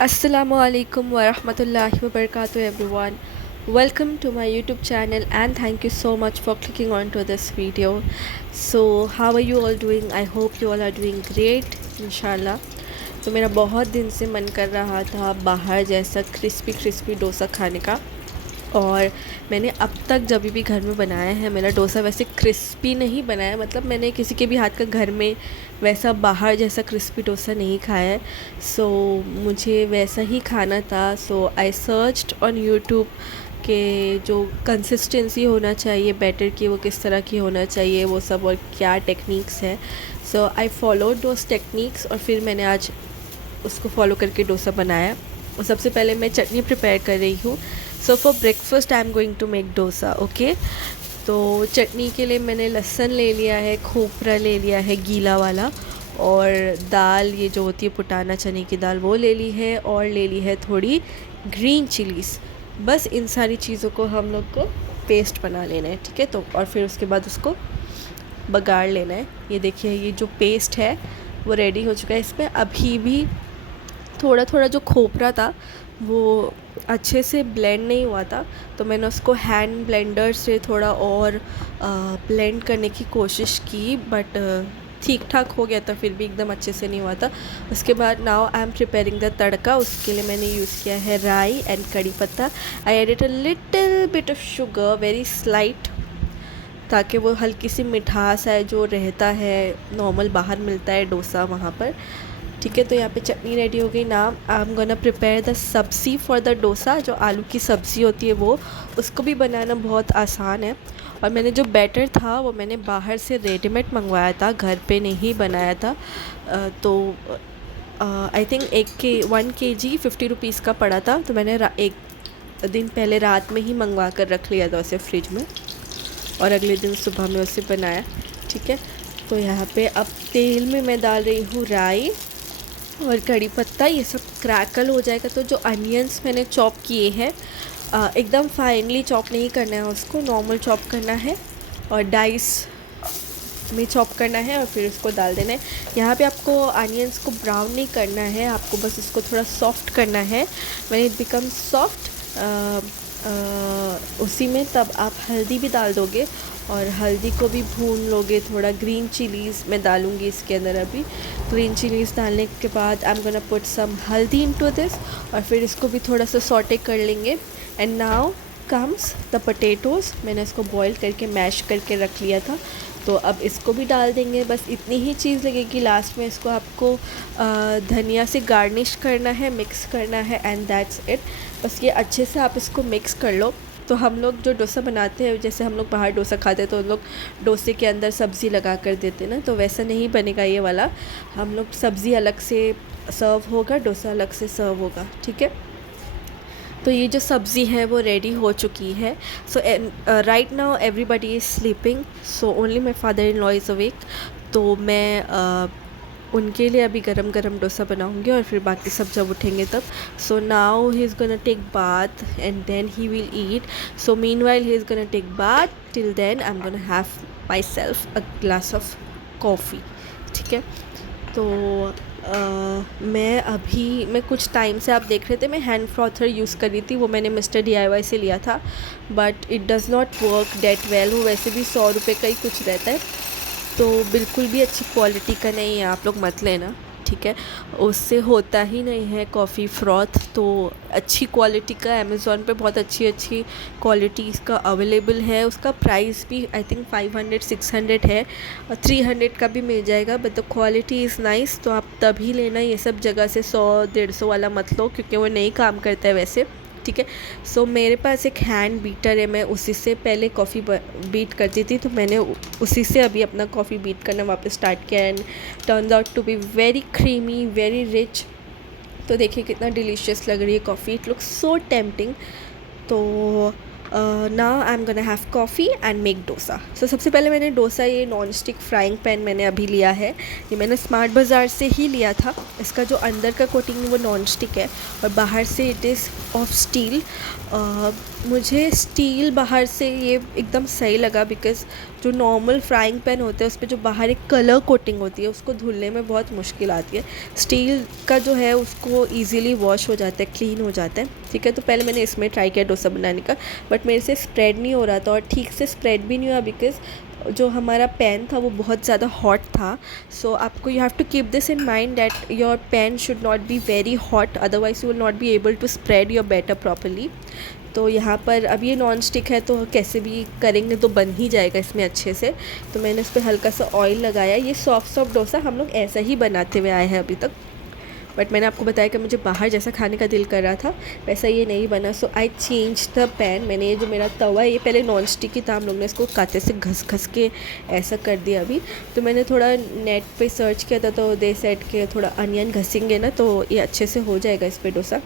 Assalamualaikum warahmatullahi wabarakatuh everyone. Welcome to my YouTube channel and thank you so much for clicking on to this video. So how are you all doing? I hope you all are doing great inshallah. तो मेरा बहुत दिन से मन कर रहा था बाहर जैसा क्रिस्पी क्रिस्पी डोसा खाने का, और मैंने अब तक जब भी घर में बनाया है मेरा डोसा वैसे क्रिस्पी नहीं बनाया, मतलब मैंने किसी के भी हाथ का घर में वैसा बाहर जैसा क्रिस्पी डोसा नहीं खाया है। सो मुझे वैसा ही खाना था। सो आई सर्च्ड ऑन यूट्यूब के जो कंसिस्टेंसी होना चाहिए बैटर की वो किस तरह की होना चाहिए वो सब, और क्या टेक्निक्स है। सो आई फॉलोड दोज टेक्निक्स और फिर मैंने आज उसको फॉलो करके डोसा बनाया। और सबसे पहले मैं चटनी प्रिपेयर कर रही हूँ। So for breakfast I am going to make dosa. Okay, तो चटनी के लिए मैंने लहसुन ले लिया है, खोपरा ले लिया है गीला वाला, और दाल ये जो होती है पुटाना चने की दाल वो ले ली है, और ले ली है थोड़ी ग्रीन चिलीज़। बस इन सारी चीज़ों को हम लोग को पेस्ट बना लेना है, ठीक है। तो और फिर उसके बाद उसको बगाड़ लेना है। ये देखिए ये जो पेस्ट है वो रेडी हो चुका है। इसमें अभी भी थोड़ा थोड़ा जो खोपरा था वो अच्छे से ब्लेंड नहीं हुआ था, तो मैंने उसको हैंड ब्लेंडर से थोड़ा और ब्लेंड करने की कोशिश की, बट ठीक ठाक हो गया था, फिर भी एकदम अच्छे से नहीं हुआ था। उसके बाद now I am preparing the tadka. उसके लिए मैंने यूज़ किया है राई एंड कड़ी पत्ता। I added a little bit of sugar, very slight, ताकि वो हल्की सी मिठास है जो रहता है नॉर्मल बाहर मिलता है डोसा वहाँ पर, ठीक है। तो यहाँ पे चटनी रेडी हो गई। Now I am gonna prepare the सब्ज़ी फॉर द डोसा। जो आलू की सब्ज़ी होती है वो, उसको भी बनाना बहुत आसान है। और मैंने जो बैटर था वो मैंने बाहर से रेडीमेड मंगवाया था, घर पे नहीं बनाया था। तो आई थिंक 1 kg 50 रुपीज़ का पड़ा था, तो मैंने एक दिन पहले रात में ही मंगवा कर रख लिया था उसे फ्रिज में, और अगले दिन सुबह में उसे बनाया, ठीक है। तो यहाँ पे अब तेल में मैं डाल रही हूँ राई और कड़ी पत्ता। ये सब क्रैकल हो जाएगा तो जो अनियंस मैंने चॉप किए हैं, एकदम फाइनली चॉप नहीं करना है उसको, नॉर्मल चॉप करना है और डाइस में चॉप करना है, और फिर उसको डाल देना है। यहाँ पे आपको अनियंस को ब्राउन नहीं करना है, आपको बस इसको थोड़ा सॉफ्ट करना है। व्हेन इट बिकम सॉफ्ट उसी में तब आप हल्दी भी डाल दोगे, और हल्दी को भी भून लोगे थोड़ा। ग्रीन चिलीज़ मैं डालूँगी इसके अंदर अभी। ग्रीन चिलीज़ डालने के बाद I am gonna put some haldi into this, और फिर इसको भी थोड़ा सा सॉटे कर लेंगे। And now comes the potatoes. मैंने इसको बॉईल करके मैश करके रख लिया था, तो अब इसको भी डाल देंगे। बस इतनी ही चीज़ लगेगी, लास्ट में इसको आपको धनिया से गार्निश करना है, मिक्स करना है, एंड दैट्स इट। बस ये अच्छे से आप इसको मिक्स कर लो। तो हम लोग जो डोसा बनाते हैं, जैसे हम लोग बाहर डोसा खाते हैं तो लोग डोसे के अंदर सब्ज़ी लगा कर देते हैं ना, तो वैसा नहीं बनेगा ये वाला। हम लोग सब्ज़ी अलग से सर्व होगा, डोसा अलग से सर्व होगा, ठीक है। तो ये जो सब्ज़ी है वो रेडी हो चुकी है। So right now everybody is sleeping, so only my father in law is awake. तो मैं उनके लिए अभी गरम गरम डोसा बनाऊंगी, और फिर बाकी सब जब उठेंगे तब। So now he is gonna take bath and then he will eat. So meanwhile he is gonna take bath, till then I am gonna have माई सेल्फ अ ग्लास ऑफ कॉफ़ी, ठीक है। तो मैं कुछ टाइम से, आप देख रहे थे, मैं हैंड फ्रॉथर यूज़ कर रही थी, वो मैंने मिस्टर DIY से लिया था, but it does not work that well. वो वैसे भी 100 रुपये का ही कुछ रहता है, तो बिल्कुल भी अच्छी क्वालिटी का नहीं है, आप लोग मत लेना, ठीक है। उससे होता ही नहीं है कॉफ़ी फ्रॉथ। तो अच्छी क्वालिटी का अमेज़ॉन पे बहुत अच्छी अच्छी क्वालिटी इसका अवेलेबल है। उसका प्राइस भी आई थिंक 500-600 है, और 300 का भी मिल जाएगा, but the quality is nice. तो आप तभी लेना, ये सब जगह से 100-150 वाला मत लो, क्योंकि वो नहीं काम करता है वैसे, ठीक है। सो मेरे पास एक हैंड बीटर है, मैं उसी से पहले कॉफ़ी बीट करती थी, तो मैंने उसी से अभी अपना कॉफ़ी बीट करना वापस स्टार्ट किया, and turns out to be very creamy, very rich. तो देखिए कितना डिलीशियस लग रही है coffee, it looks so tempting. तो now I am gonna have coffee and make dosa. So सबसे पहले मैंने डोसा, ये नॉन स्टिक फ्राइंग पैन मैंने अभी लिया है, ये मैंने स्मार्ट बाज़ार से ही लिया था। इसका जो अंदर का कोटिंग है वो नॉन स्टिक है, और बाहर से इट इज़ ऑफ स्टील। मुझे स्टील बाहर से ये एकदम सही लगा, बिकॉज़ जो नॉर्मल फ्राइंग पैन होते हैं उस पे जो बाहर एक कलर कोटिंग होती है उसको धुलने में बहुत मुश्किल आती है। स्टील का जो है उसको इजीली वॉश हो जाता है, क्लीन हो जाता है। ठीक है, तो पहले मैंने इसमें ट्राई किया डोसा बनाने का, बट मेरे से स्प्रेड नहीं हो रहा था और ठीक से स्प्रेड भी नहीं हुआ, बिकॉज़ जो हमारा पैन था वो बहुत ज़्यादा हॉट था। सो आपको you have to keep this in mind that your pan should not be very hot, otherwise you will not be able to spread your batter properly. तो यहाँ पर अब ये नॉन स्टिक है तो कैसे भी करेंगे तो बन ही जाएगा इसमें अच्छे से। तो मैंने उस पर हल्का सा ऑयल लगाया। ये सॉफ्ट डोसा हम लोग ऐसा ही बनाते हुए आए हैं अभी तक, बट मैंने आपको बताया कि मुझे बाहर जैसा खाने का दिल कर रहा था वैसा ये नहीं बना। सो आई चेंज द पैन। मैंने ये जो मेरा तवा है ये पहले नॉन स्टिक ही था, हम लोग ने इसको कांटे से घस घस के ऐसा कर दिया अभी। तो मैंने थोड़ा नेट पे सर्च किया था, तो दे सेट के थोड़ा अनियन घसेंगे ना तो ये अच्छे से हो जाएगा इस पर डोसा।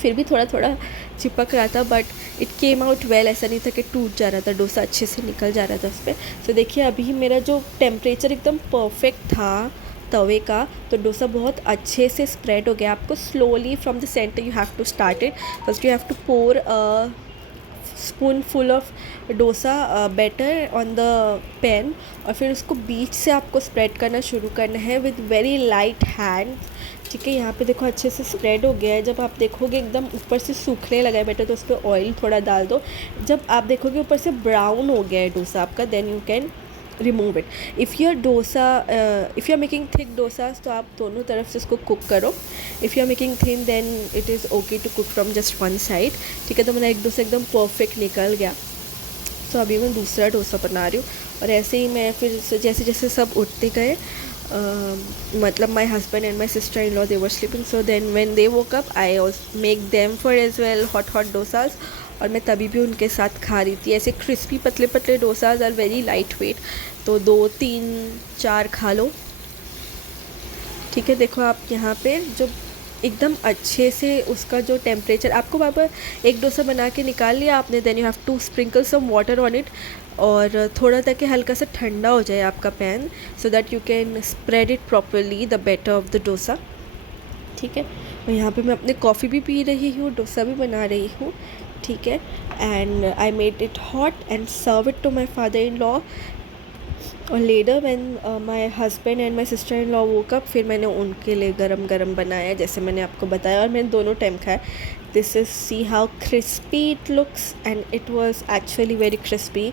फिर भी थोड़ा थोड़ा चिपक रहा था, but it came out well. ऐसा नहीं था कि टूट जा रहा था, डोसा अच्छे से निकल जा रहा था उस पर। तो देखिए अभी मेरा जो टेम्परेचर एकदम परफेक्ट था तवे का, तो डोसा बहुत अच्छे से स्प्रेड हो गया। आपको slowly from the centre you have to start it. First you have to pour spoon full of dosa batter on the pan, और फिर उसको बीच से आपको स्प्रेड करना शुरू करना है विद वेरी लाइट हैंड। ठीक है, यहाँ पे देखो अच्छे से स्प्रेड हो गया है। जब आप देखोगे एकदम ऊपर से सूखने लगा है बैटर तो उस पर ऑयल थोड़ा डाल दो। जब आप देखोगे ऊपर से ब्राउन हो गया है डोसा आपका, then you can remove it. If you are making thick dosas तो आप दोनों तरफ से इसको कुक करो। If you are making thin then it is okay to cook from just one side. ठीक है, तो मेरा एक डोसा एकदम परफेक्ट निकल गया। तो अभी मैं दूसरा डोसा बना रही हूँ, और ऐसे ही मैं फिर जैसे जैसे सब उठते गए, मतलब my husband and my sister in law they were sleeping, so then when they woke up I make them for as well hot dosas, और मैं तभी भी उनके साथ खा रही थी। ऐसे क्रिस्पी पतले पतले dosas are very light weight, तो 2 3 4 खा लो। ठीक है, देखो आप यहाँ पे जो एकदम अच्छे से उसका जो टेम्परेचर आपको वापस एक डोसा बना के निकाल लिया आपने, then you have to sprinkle some water on it, और थोड़ा ताकि हल्का सा ठंडा हो जाए आपका pan, so that you can spread it properly the batter of the dosa. ठीक है, और यहाँ पे मैं अपने कॉफ़ी भी पी रही हूँ, डोसा भी बना रही हूँ। ठीक है, and I made it hot and serve it to my father in law. और later when my husband and my sister in law woke up, फिर मैंने उनके लिए गरम गरम बनाया जैसे मैंने आपको बताया, और मैंने दोनों टाइम खाया। This is see how crispy it looks, and it was actually very crispy,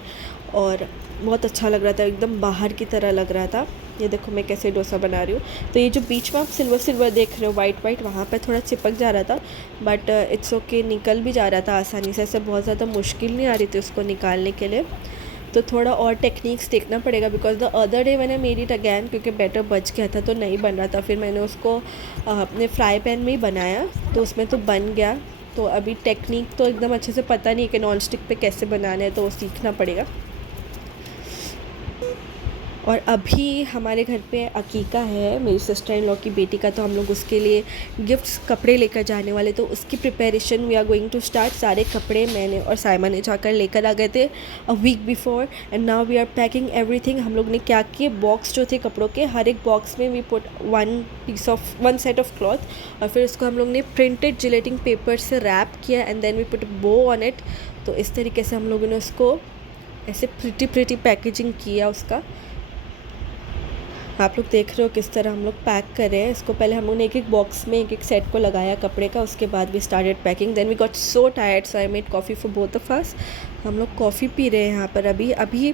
और बहुत अच्छा लग रहा था, एकदम बाहर की तरह लग रहा था। ये देखो मैं कैसे डोसा बना रही हूँ। तो ये जो बीच में आप सिल्वर सिल्वर देख रहे हो वाइट वहाँ पे थोड़ा चिपक जा रहा था, बट इट्स ओके, निकल भी जा रहा था आसानी से। ऐसे बहुत ज़्यादा मुश्किल नहीं आ रही थी उसको निकालने के लिए। तो थोड़ा और टेक्निक्स देखना पड़ेगा, बिकॉज द अदर डे मैंने मेड इट अगैन, क्योंकि बैटर बच गया था तो नहीं बन रहा था। फिर मैंने उसको अपने फ्राई पैन में ही बनाया, तो उसमें तो बन गया। तो अभी टेक्निक तो एकदम अच्छे से पता नहीं है कि नॉन स्टिक पे कैसे बनाना है, तो वो सीखना पड़ेगा। और अभी हमारे घर पे अकीका है मेरी सिस्टर इन लॉ की बेटी का, तो हम लोग उसके लिए गिफ्ट्स कपड़े लेकर जाने वाले, तो उसकी preparation we are going to start. सारे कपड़े मैंने और साइमा ने जाकर लेकर आ गए थे a week before, and now we are packing everything. हम लोग ने क्या किए, बॉक्स जो थे कपड़ों के, हर एक बॉक्स में we put one set of cloth, और फिर उसको हम लोग ने प्रिंटेड जिलेटिन पेपर से रैप किया, and then we put bow on it. तो इस तरीके से हम लोगों ने उसको ऐसे प्रिटी पैकेजिंग किया उसका। आप लोग देख रहे हो किस तरह हम लोग पैक कर रहे हैं इसको। पहले हम लोग ने एक एक बॉक्स में एक एक सेट को लगाया कपड़े का, उसके बाद we started packing. Then we got so tired, so I made coffee for both of us. हम लोग कॉफ़ी पी रहे हैं यहाँ पर। अभी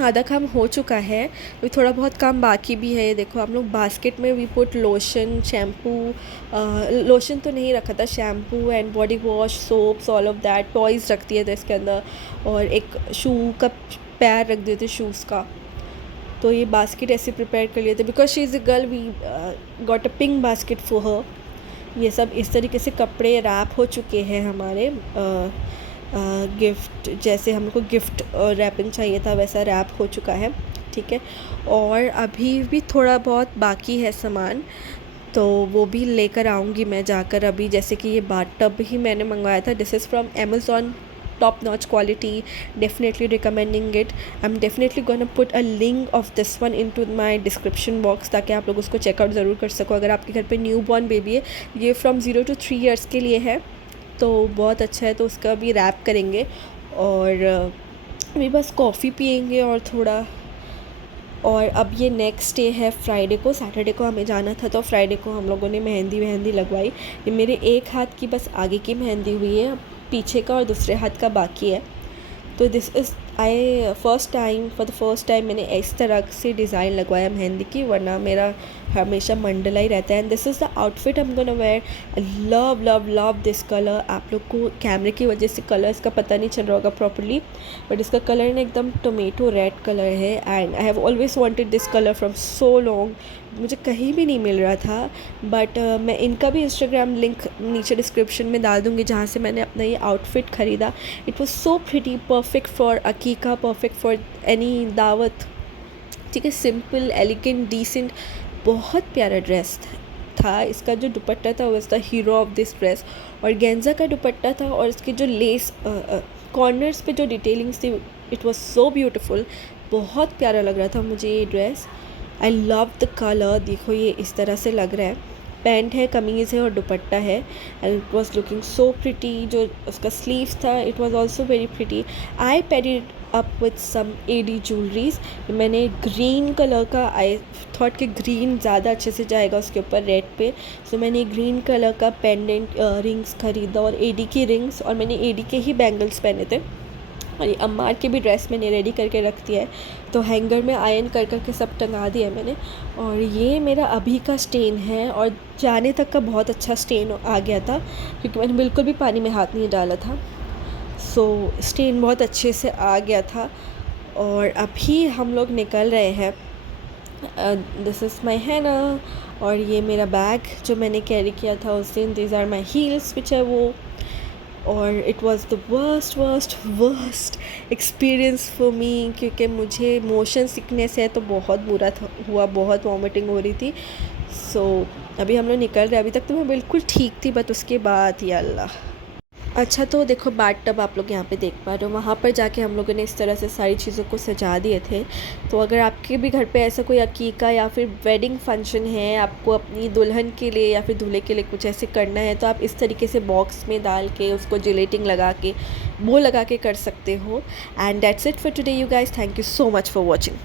आधा काम हो चुका है, अभी थोड़ा बहुत काम बाकी भी है। ये देखो हम लोग बास्केट में we put lotion, shampoo, lotion तो नहीं रखा था, shampoo and body wash, soaps, all of that. Toys रख दिए थे इसके अंदर, और एक शू का पैर रख दिए थे शूज़ का। तो ये बास्केट ऐसे प्रिपेयर कर लिए थे, because she is a girl, we got a pink basket for her. ये सब इस तरीके से कपड़े रैप हो चुके हैं हमारे। गिफ्ट जैसे हमको गिफ्ट रैपिंग चाहिए था वैसा रैप हो चुका है। ठीक है, और अभी भी थोड़ा बहुत बाकी है सामान, तो वो भी लेकर आऊँगी मैं जाकर अभी। जैसे कि ये बाथ टब ही मैंने मंगवाया था, this is from Amazon, top notch quality, definitely recommending it. I'm definitely gonna put a link of this one into my description box, ताकि आप लोग उसको चेकआउट ज़रूर कर सको अगर आपके घर पे न्यू बॉर्न बेबी है। ये फ्रॉम 0 to 3 years के लिए है। तो बहुत अच्छा है, तो उसका भी रैप करेंगे और अभी बस कॉफ़ी पियेंगे और थोड़ा। और अब ये नेक्स्ट डे है फ्राइडे को, सैटरडे को हमें जाना था तो फ्राइडे को हम लोगों ने मेहंदी लगवाई। ये मेरे एक हाथ की बस आगे की मेहंदी हुई है, अब पीछे का और दूसरे हाथ का बाकी है। तो this is I for the first time मैंने इस तरह से डिज़ाइन लगवाया मेहंदी की, वरना मेरा हमेशा मंडला ही रहता है। And this is the outfit I am gonna wear. I love love love this colour. आप लोग को कैमरे की वजह से कलर इसका पता नहीं चल रहा होगा प्रॉपर्ली, बट इसका कलर ना एकदम टोमेटो रेड कलर है। And I have always wanted this colour from so long, मुझे कहीं भी नहीं मिल रहा था। बट मैं इनका भी इंस्टाग्राम लिंक नीचे डिस्क्रिप्शन में डाल दूँगी जहाँ से मैंने अपना ये आउटफिट ख़रीदा। It was so pretty, perfect for aqiqa, perfect for any dawat. ठीक है, सिंपल एलिगेंट डिसेंट, बहुत प्यारा ड्रेस था। इसका जो दुपट्टा था वो the hero of this dress, और गेंजा का दुपट्टा था और इसके जो लेस कॉर्नर्स पे जो डिटेलिंग्स थी, इट वाज सो ब्यूटीफुल। बहुत प्यारा लग रहा था मुझे ये dress. I love the colour. देखो ये इस तरह से लग रहा है, पैंट है, कमीज़ है और दुपट्टा है। And it was looking so pretty. जो उसका स्लीव्स था it was also very pretty. I paired it up with some AD jewelleries. मैंने ग्रीन कलर का, आई थॉट कि ग्रीन ज़्यादा अच्छे से जाएगा उसके ऊपर रेड पे, सो मैंने ग्रीन कलर का पेंडेंट रिंग्स ख़रीदा और एडी की रिंग्स, और मैंने एडी के ही बैंगल्स पहने थे। और ये अम्मार की भी ड्रेस मैंने रेडी करके रख दिया है, तो हैंगर में आयरन कर करके सब टंगा दिया मैंने। और ये मेरा अभी का स्टेन है, और जाने तक का बहुत अच्छा स्टेन आ गया था क्योंकि मैंने बिल्कुल भी पानी में हाथ नहीं डाला था। सो स्टेन बहुत अच्छे से आ गया था। और अभी हम लोग निकल रहे हैं। दिस इज़ माई हैना, और ये मेरा बैग जो मैंने कैरी किया था उस दिन। दीज आर माई हील्स विच है वो। और it was the worst experience for me, क्योंकि मुझे मोशन सिकनेस है तो बहुत बुरा था, हुआ, बहुत वॉमिटिंग हो रही थी। सो अभी हम लोग निकल रहे हैं। अभी तक तो मैं बिल्कुल ठीक थी, बट उसके बाद या अल्लाह। अच्छा, तो देखो बाथ टब आप लोग यहाँ पे देख पा रहे हो, वहाँ पर जाके हम लोगों ने इस तरह से सारी चीज़ों को सजा दिए थे। तो अगर आपके भी घर पे ऐसा कोई अकीका या फिर वेडिंग फंक्शन है, आपको अपनी दुल्हन के लिए या फिर दूल्हे के लिए कुछ ऐसे करना है, तो आप इस तरीके से बॉक्स में डाल के उसको जिलेटिंग लगा के, बो लगा के कर सकते हो। And that's it for today you guys. Thank you so much for watching.